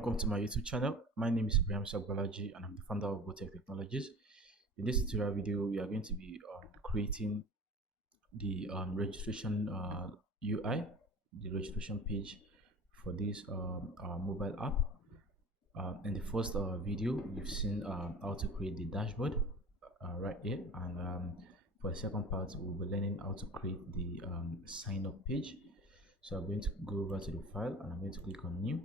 welcome to my YouTube channel. My name is Ibrahim Sagbalaji and I'm the founder of Botech Technologies. In this tutorial video, we are going to be creating the registration UI, the registration page for this our mobile app. In the first video, we've seen how to create the dashboard right here, and for the second part, we'll be learning how to create the sign up page. So I'm going to go over to the file and I'm going to click on new.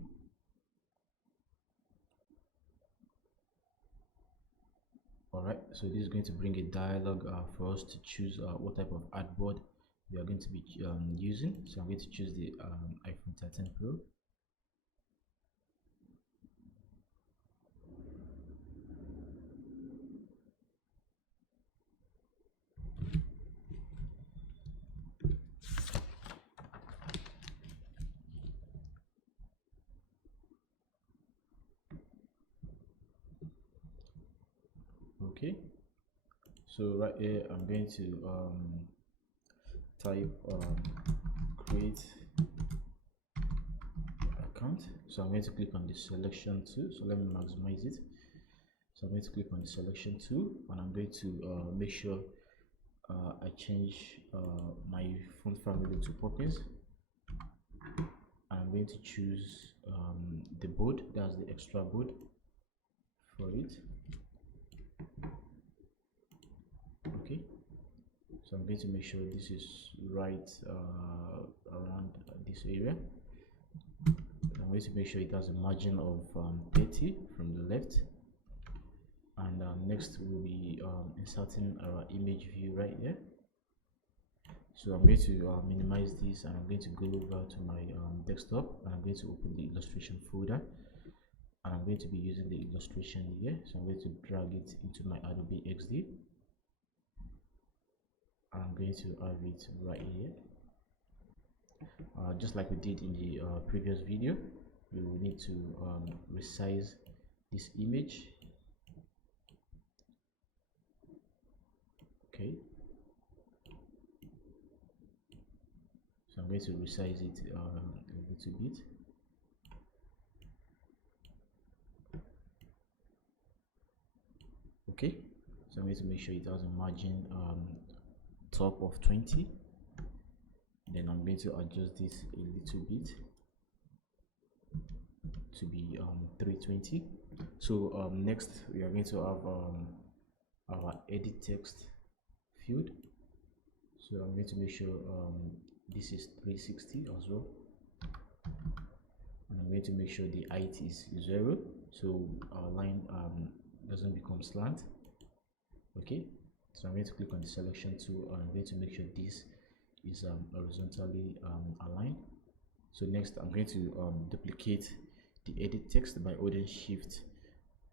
Alright, so this is going to bring a dialog for us to choose what type of artboard we are going to be using. So I'm going to choose the iPhone 13 Pro. Okay, so right here I'm going to type create account. So I'm going to click on the selection tool. So let me maximize it. So I'm going to click on the selection tool and I'm going to make sure I change my font family to Poppins. I'm going to choose the board, that's the extra board for it. Okay, so I'm going to make sure this is right around this area. I'm going to make sure it has a margin of 30 from the left, and next we'll be inserting our image view right here. So I'm going to minimize this and I'm going to go over to my desktop and I'm going to open the illustration folder and I'm going to be using the illustration here. So I'm going to drag it into my Adobe XD. I'm going to have it right here. Just like we did in the previous video, we will need to resize this image. Okay, so I'm going to resize it a little bit. Okay, so I'm going to make sure it has a margin top of 20. Then I'm going to adjust this a little bit to be 320. So next we are going to have our edit text field. So I'm going to make sure this is 360 as well, and I'm going to make sure the height is 0 so our line doesn't become slant. Okay, so I'm going to click on the selection tool and I'm going to make sure this is horizontally aligned. So next I'm going to duplicate the edit text by holding shift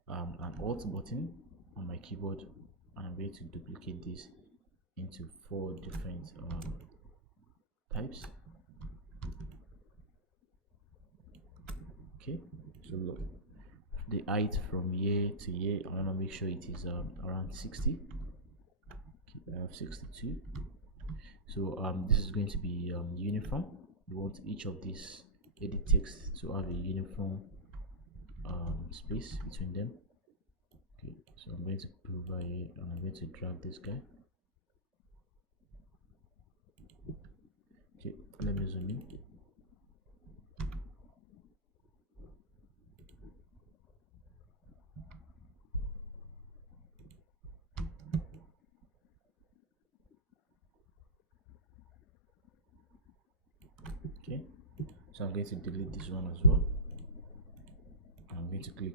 and alt button on my keyboard, and I'm going to duplicate this into 4 different types. Okay, so look, the height from here to here, I want to make sure it is around 60. Okay, I have 62. So this is going to be uniform. We want each of these edit text to have a uniform space between them. Okay, so I'm going to put over here and I'm going to drag this guy. Okay, let me zoom in. Okay, so I'm going to delete this one as well. I'm going to click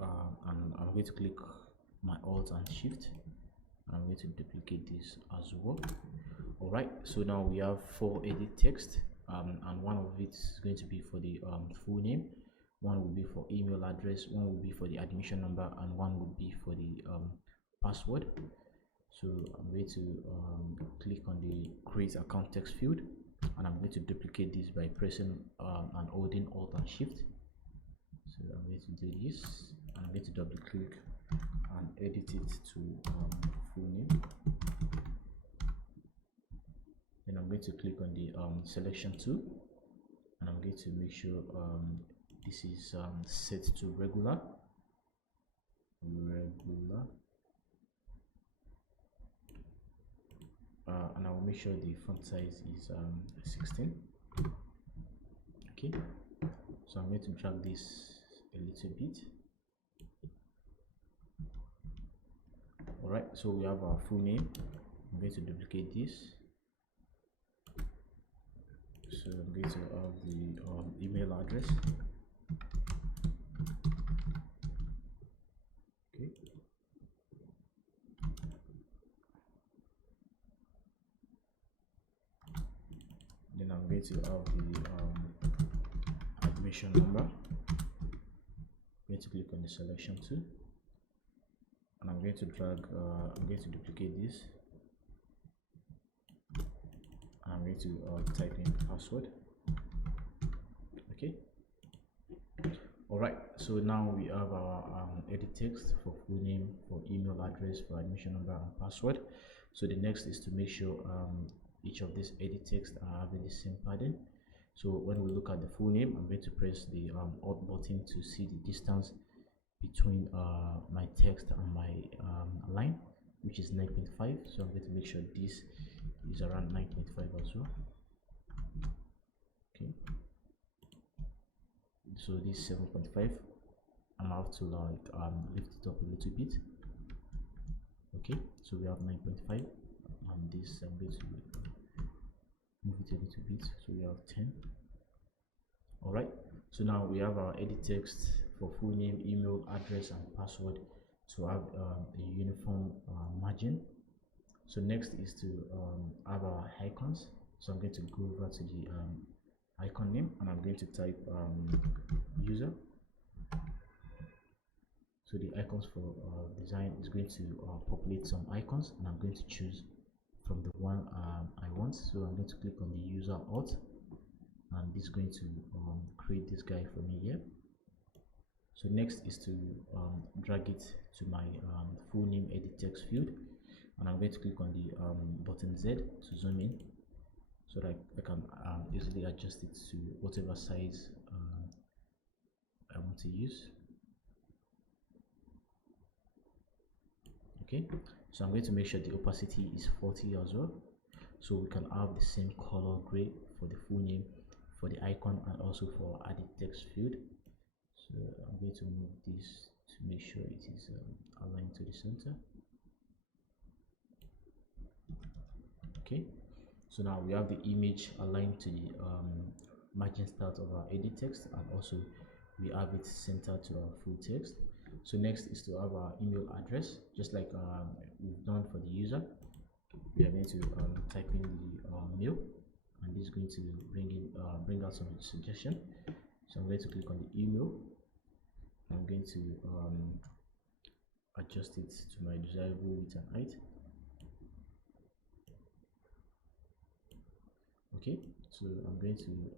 and I'm going to click my alt and shift. I'm going to duplicate this as well. All right, so now we have 4 edit text and one of it is going to be for the full name, one will be for email address, one will be for the admission number, and one will be for the password. So I'm going to click on the create account text field and I'm going to duplicate this by pressing and holding alt and shift. So I'm going to do this and I'm going to double click and edit it to full name. Then I'm going to click on the selection tool and I'm going to make sure this is set to regular, and I will make sure the font size is 16. Okay, so I'm going to drag this a little bit. All right, so we have our full name. I'm going to duplicate this. So I'm going to have the email address. Okay. Then I'm going to have the admission number. I'm going to click on the selection tool, and I'm going to drag. I'm going to duplicate this. I'm going to type in password. Okay. All right, so now we have our edit text for full name, for email address, for admission number and password. So the next is to make sure each of these edit text are having the same padding. So when we look at the full name, I'm going to press the Alt button to see the distance between my text and my line, which is 9.5. So I'm going to make sure this is around 9.5 as well. Okay, so this is 7.5. I'm going to have to like lift it up a little bit. Okay, so we have 9.5, and this I'm going to move it a little bit, so we have 10. All right, so now we have our edit text for full name, email address and password to have a uniform margin. So next is to have our icons. So I'm going to go over to the icon name, and I'm going to type user. So the icons for design is going to populate some icons, and I'm going to choose from the one I want. So I'm going to click on the user alt, and this is going to create this guy for me here. So next is to drag it to my full name edit text field, and I'm going to click on the button Z to zoom in, so that I can easily adjust it to whatever size I want to use. Okay, so I'm going to make sure the opacity is 40 as well, so we can have the same color gray for the full name, for the icon, and also for edit text field. So I'm going to move this to make sure it is aligned to the center. Okay, so now we have the image aligned to the margin start of our edit text, and also we have it centered to our full text. So next is to have our email address, just like we've done for the user. We are going to type in the mail, and this is going to bring out some suggestion. So I'm going to click on the email. I'm going to adjust it to my desirable width and height. Okay, so I'm going to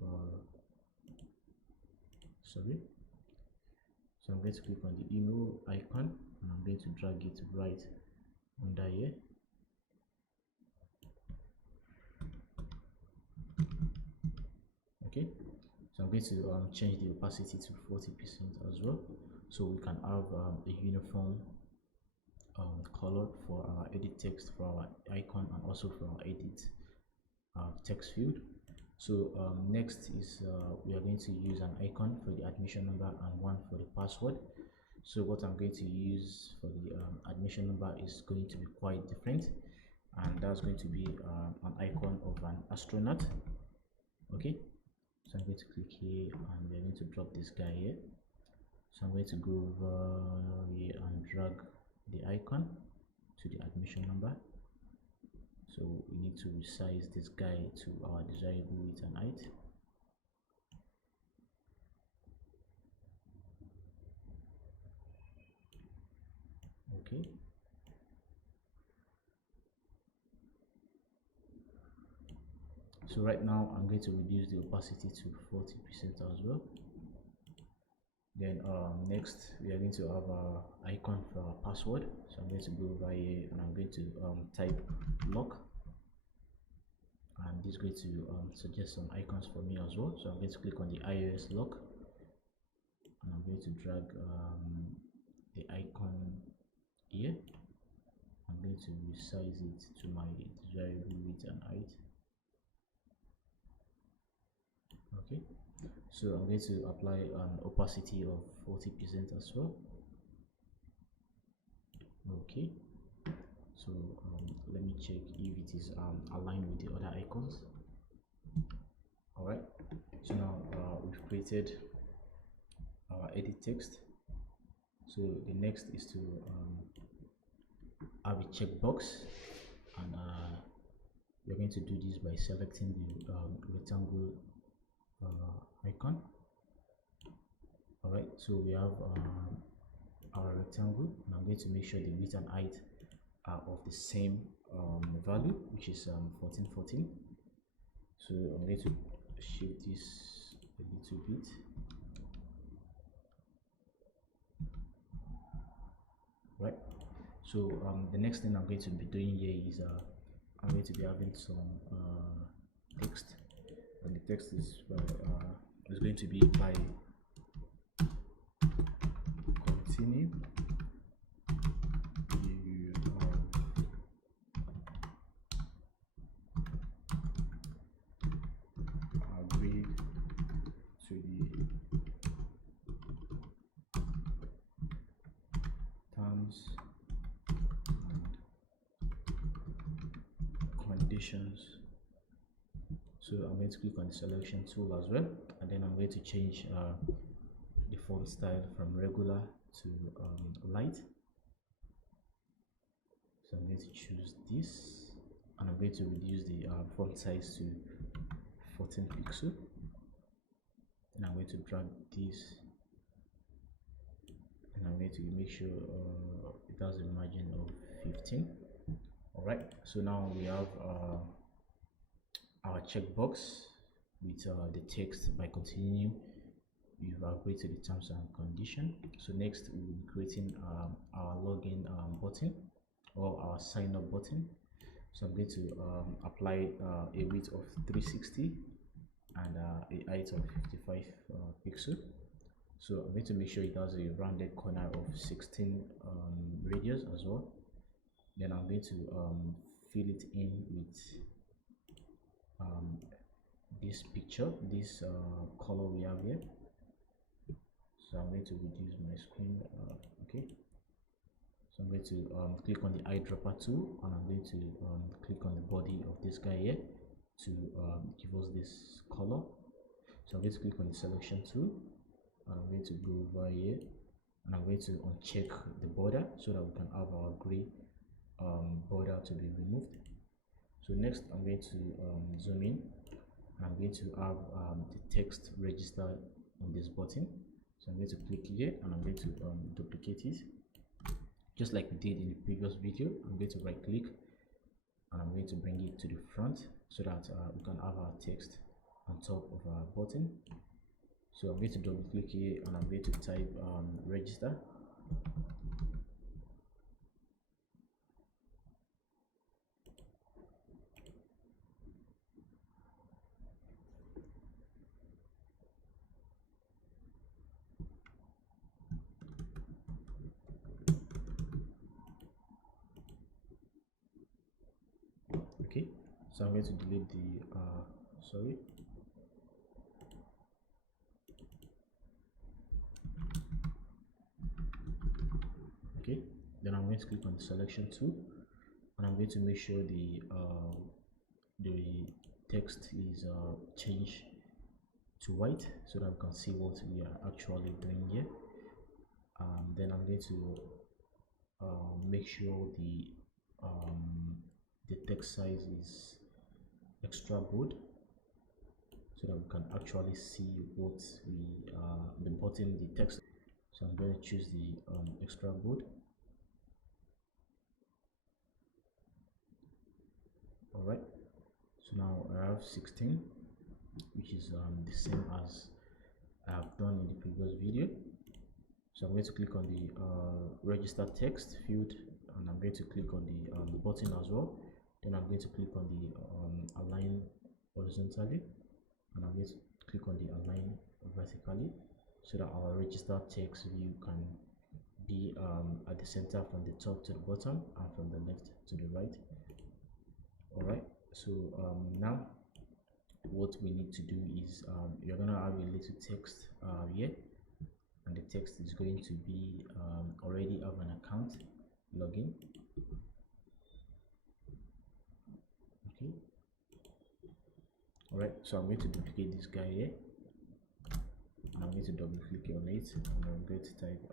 so I'm going to click on the email icon, and I'm going to drag it right under here. Okay, so I'm going to change the opacity to 40% as well, so we can have a uniform color for our edit text, for our icon, and also for our edit text field. So next is we are going to use an icon for the admission number and one for the password. So what I'm going to use for the admission number is going to be quite different, and that's going to be an icon of an astronaut. Okay, so I'm going to click here, and we're going to drop this guy here. So I'm going to go over here and drag the icon to the admission number. So we need to resize this guy to our desirable width and height. Okay. So right now I'm going to reduce the opacity to 40% as well. Then next we are going to have our icon for our password. So I'm going to go over here, and I'm going to type lock, and this is going to suggest some icons for me as well. So I'm going to click on the iOS lock, and I'm going to drag the icon here. I'm going to resize it to my desirable width and height. Okay, so I'm going to apply an opacity of 40% as well. Okay, so let me check if it is aligned with the other icons. All right, so now we've created our edit text. So the next is to have a checkbox, and you're going to do this by selecting the rectangle icon. All right, so we have our rectangle, and I'm going to make sure the width and height are of the same value, which is 1414. So I'm going to shift this a little bit. Right, so the next thing I'm going to be doing here is I'm going to be having some text, and the text is going to be by continue. You have agreed to the terms and conditions. So I'm going to click on the selection tool as well, and then I'm going to change the font style from regular to light. So I'm going to choose this, and I'm going to reduce the font size to 14 pixel, and I'm going to drag this, and I'm going to make sure it has a margin of 15. All right, so now we have our checkbox with the text by continue. You've agreed to the terms and condition. So next we will be creating our login button, or our sign up button. So I'm going to apply a width of 360 and a height of 55 pixel. So I'm going to make sure it has a rounded corner of 16 radius as well. Then I'm going to fill it in with this picture, this color we have here. So I'm going to reduce my screen. Okay, so I'm going to click on the eyedropper tool, and I'm going to click on the body of this guy here to give us this color. So I'm going to click on the selection tool, and I'm going to go over here, and I'm going to uncheck the border so that we can have our gray border to be removed. So next I'm going to zoom in, and I'm going to have the text registered on this button. So I'm going to click here, and I'm going to duplicate it just like we did in the previous video. I'm going to right click, and I'm going to bring it to the front so that we can have our text on top of our button. So I'm going to double click here, and I'm going to type register. Okay, so I'm going to delete the sorry. Okay, then I'm going to click on the selection tool, and I'm going to make sure the text is changed to white so that we can see what we are actually doing here. Then I'm going to make sure the text size is extra bold so that we can actually see what we the button, the text. So I'm going to choose the extra bold. All right, so now I have 16, which is the same as I have done in the previous video. So I'm going to click on the register text field, and I'm going to click on the button as well. Then I'm going to click on the align horizontally, and I'm going to click on the align vertically. so that our register text view can be at the center from the top to the bottom and from the left to the right. All right, so now what we need to do is you're gonna have a little text here, and the text is going to be already have an account login. Okay, all right, so I'm going to duplicate this guy here, and I'm going to double click on it, and I'm going to type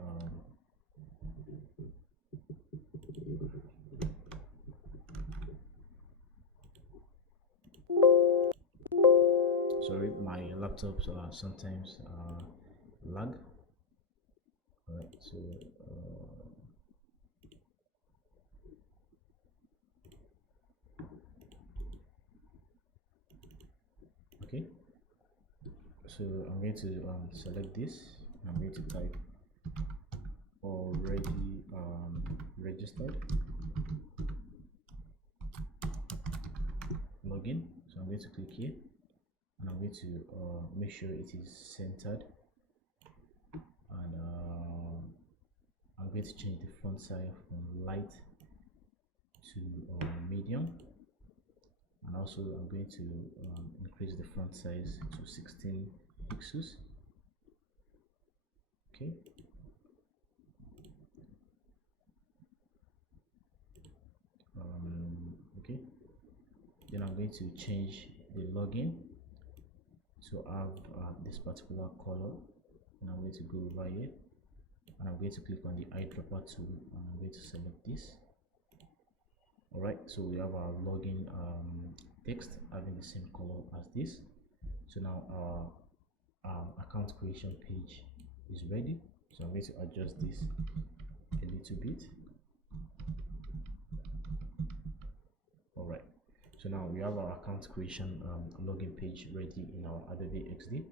sorry, my laptops sometimes lag. All right, so okay, so I'm going to select this. I'm going to type already registered login. So I'm going to click here, and I'm going to make sure it is centered, and I'm going to change the font size from light to medium, and also I'm going to increase the font size to 16 pixels. Okay, okay, then I'm going to change the login to have this particular color, and I'm going to go over here, and I'm going to click on the eyedropper tool, and I'm going to select this. All right, so we have our login text having the same color as this. So now our account creation page is ready. So I'm going to adjust this a little bit. All right, so now we have our account creation login page ready in our Adobe XD.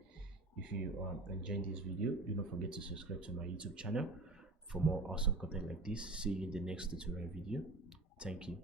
If you enjoyed this video, do not forget to subscribe to my YouTube channel for more awesome content like this. See you in the next tutorial video. Thank you.